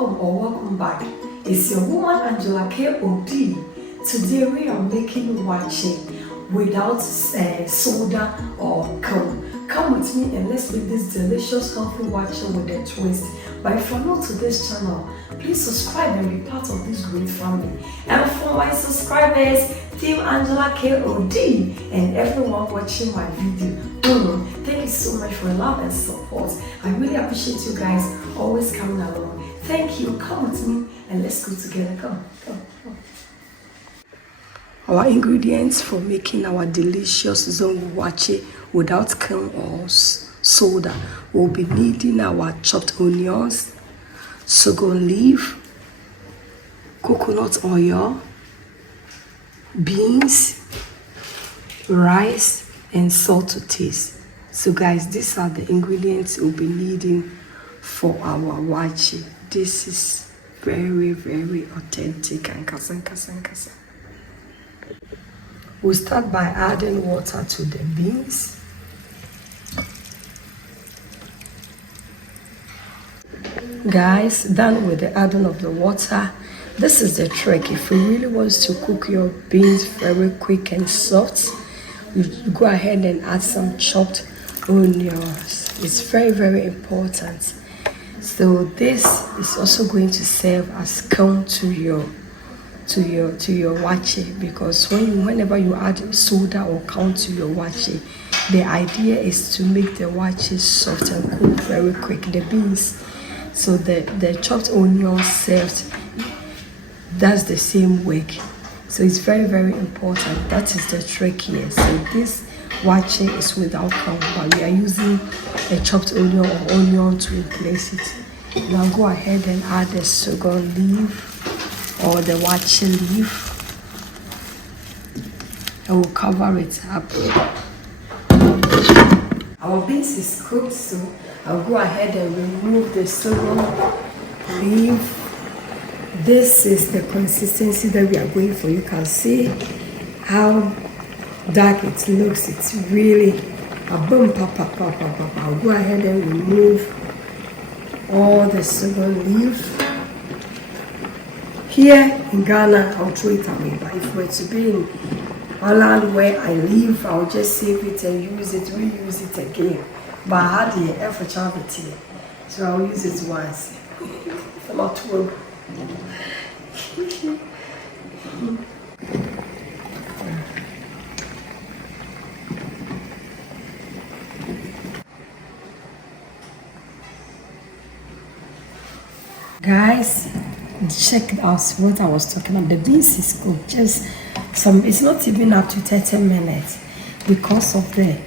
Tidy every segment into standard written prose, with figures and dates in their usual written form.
Welcome or welcome back. It's your woman Angela K.O.D. Today we are making waakye without soda or kaun. Come with me and let's make this delicious healthy waakye with a twist. But if you're new to this channel, please subscribe and be part of this great family. And for my subscribers, Team Angela K.O.D. and everyone watching my video, thank you so much for your love and support. I really appreciate you guys always coming along. Thank you. Come with me and let's go together. Come. Our ingredients for making our delicious Zongo waakye without kaun or soda. We'll be needing our chopped onions, sorghum leaf, coconut oil, beans, rice, and salt to taste. So guys, these are the ingredients we'll be needing for our waakye. This is very, very authentic and kasa. We'll start by adding water to the beans. Guys, done with the adding of the water. This is the trick. If you really want to cook your beans very quick and soft, you go ahead and add some chopped onions. It's very, very important. So this is also going to serve as kaun to your waakye, because whenever you add soda or kaun to your waakye, the idea is to make the waakye soft and cook very quick. The beans, so the chopped onion served does the same work. So it's very, very important. That is the trick here. So this waakye is without kaun, but we are using a chopped onion or onion to replace it. Now go ahead and add the sorghum leaf or the waakye leaf. I will cover it up. Our beans is cooked, so I'll go ahead and remove the sorghum leaf. This is the consistency that we are going for. You can see how dark it looks. It's really a boom, papa. I'll go ahead and remove all the sorghum leaf. Here in Ghana, I'll throw it away, but if we're to be in Holland where I live, I'll just save it and reuse it again. But I had the effort charity, so I'll use it once. Not two. Guys, check out what I was talking about. The beans is cooked, just some, it's not even up to 30 minutes because of the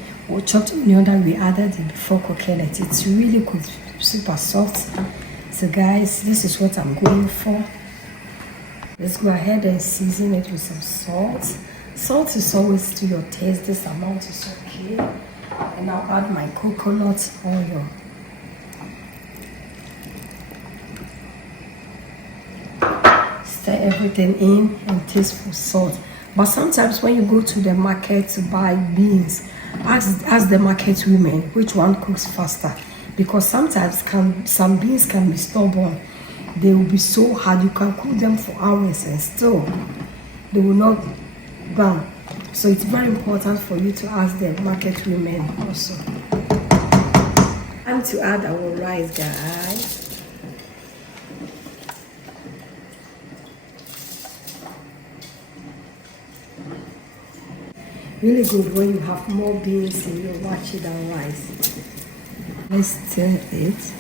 chopped onion that we added before cooking it. It's really cooked, super soft. So guys, this is what I'm going for. Let's go ahead and season it with some salt. Salt is always to your taste. This amount is okay. And I'll add my coconut oil. Stir everything in and taste for salt. But sometimes when you go to the market to buy beans, ask the market women which one cooks faster, because sometimes some beans can be stubborn. They will be so hard, you can cook them for hours and still they will not burn. So it's very important for you to ask the market women also. Time to add our rice, guys. Really good when you have more beans in your waakye than rice. Let's stir it.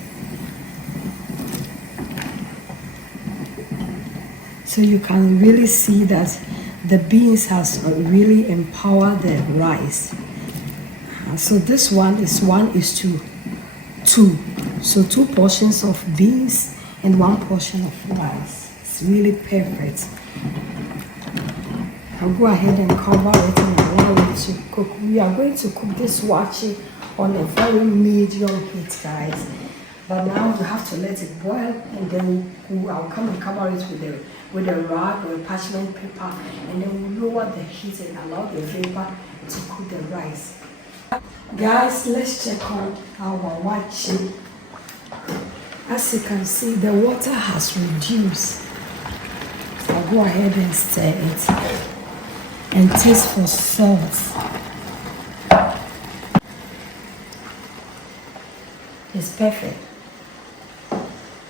So you can really see that the beans has really empowered the rice. So this one is 1:2. So 2 portions of beans and 1 portion of rice. It's really perfect. I'll go ahead and cover it and allow it to cook. We are going to cook this waakye on a very medium heat, guys. But now you have to let it boil, and then I'll come and cover it with a rag or a parchment paper, and then we'll lower the heat and allow the vapor to cook the rice. Guys, let's check on our waakye. As you can see, the water has reduced. So I'll go ahead and stir it and taste for salt. It's perfect.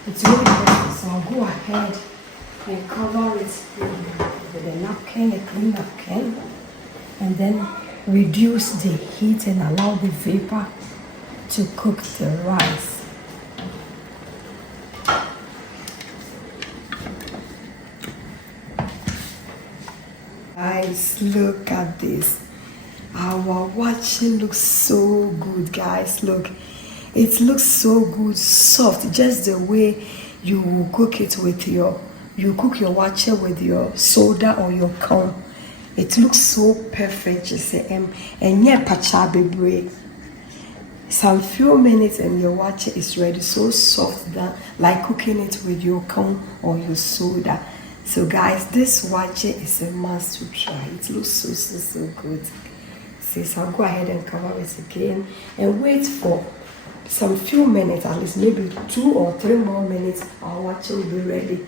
It's really perfect. So I'll go ahead and cover it with a napkin, a clean napkin, and then reduce the heat and allow the vapor to cook the rice. Guys, look at this. Our waakye looks so good, guys. Look, it looks so good, soft, just the way you will cook it with you cook your waakye with your soda or your kaun. It looks so perfect, just say, and yeah, pacha bebre. Some few minutes and your waakye is ready, so soft that like cooking it with your kaun or your soda. So guys, this waakye is a must to try. It looks so good. So I'll go ahead and cover it again and wait for some few minutes, at least maybe 2 or 3 more minutes. Our waakye will be ready.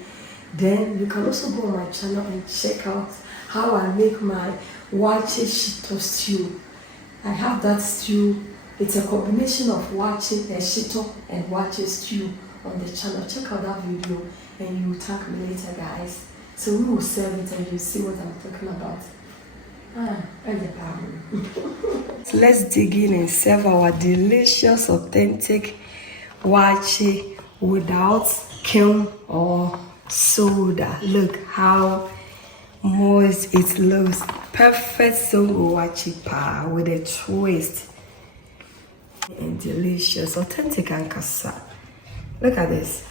Then you can also go on my channel and check out how I make my waakye shito stew. I have that stew. It's a combination of waakye, shito, and waakye stew on the channel. Check out that video and you will thank me later, guys. So we will serve it and you see what I'm talking about. Let's dig in and serve our delicious, authentic waakye without kaun or soda. Look how moist it looks. Perfect Zongo waakye with a twist. And delicious, authentic and kasa. Look at this.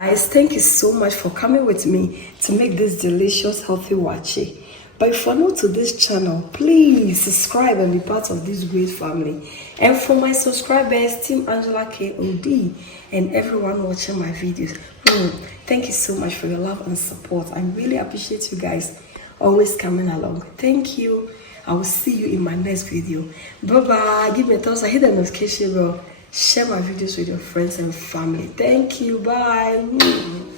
Guys, thank you so much for coming with me to make this delicious, healthy waakye. But if you're new to this channel, please subscribe and be part of this great family. And for my subscribers, Team Angela KOD, and everyone watching my videos, thank you so much for your love and support. I really appreciate you guys always coming along. Thank you. I will see you in my next video. Bye-bye. Give me a thumbs up, hit the notification bell. Share my videos with your friends and family. Thank you. Bye.